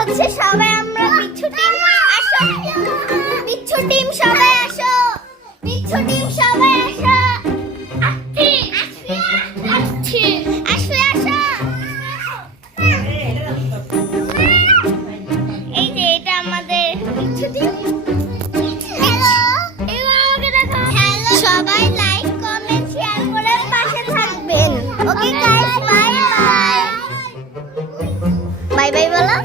হচ্ছে সবাই আমরা বিচ্ছু টিম আসো, বিচ্ছু টিম সবাই আসো, বিচ্ছু টিম সবাই আসো। আসছি আসছি আসো আসো। এই যে এটা আমাদের বিচ্ছু টিম। হ্যালো, এবার আমাকে দেখো। হ্যালো, সবাই লাইক কমেন্ট শেয়ার করে পাশে থাকবেন। Okay guys, bye bye. Bye bye বলো।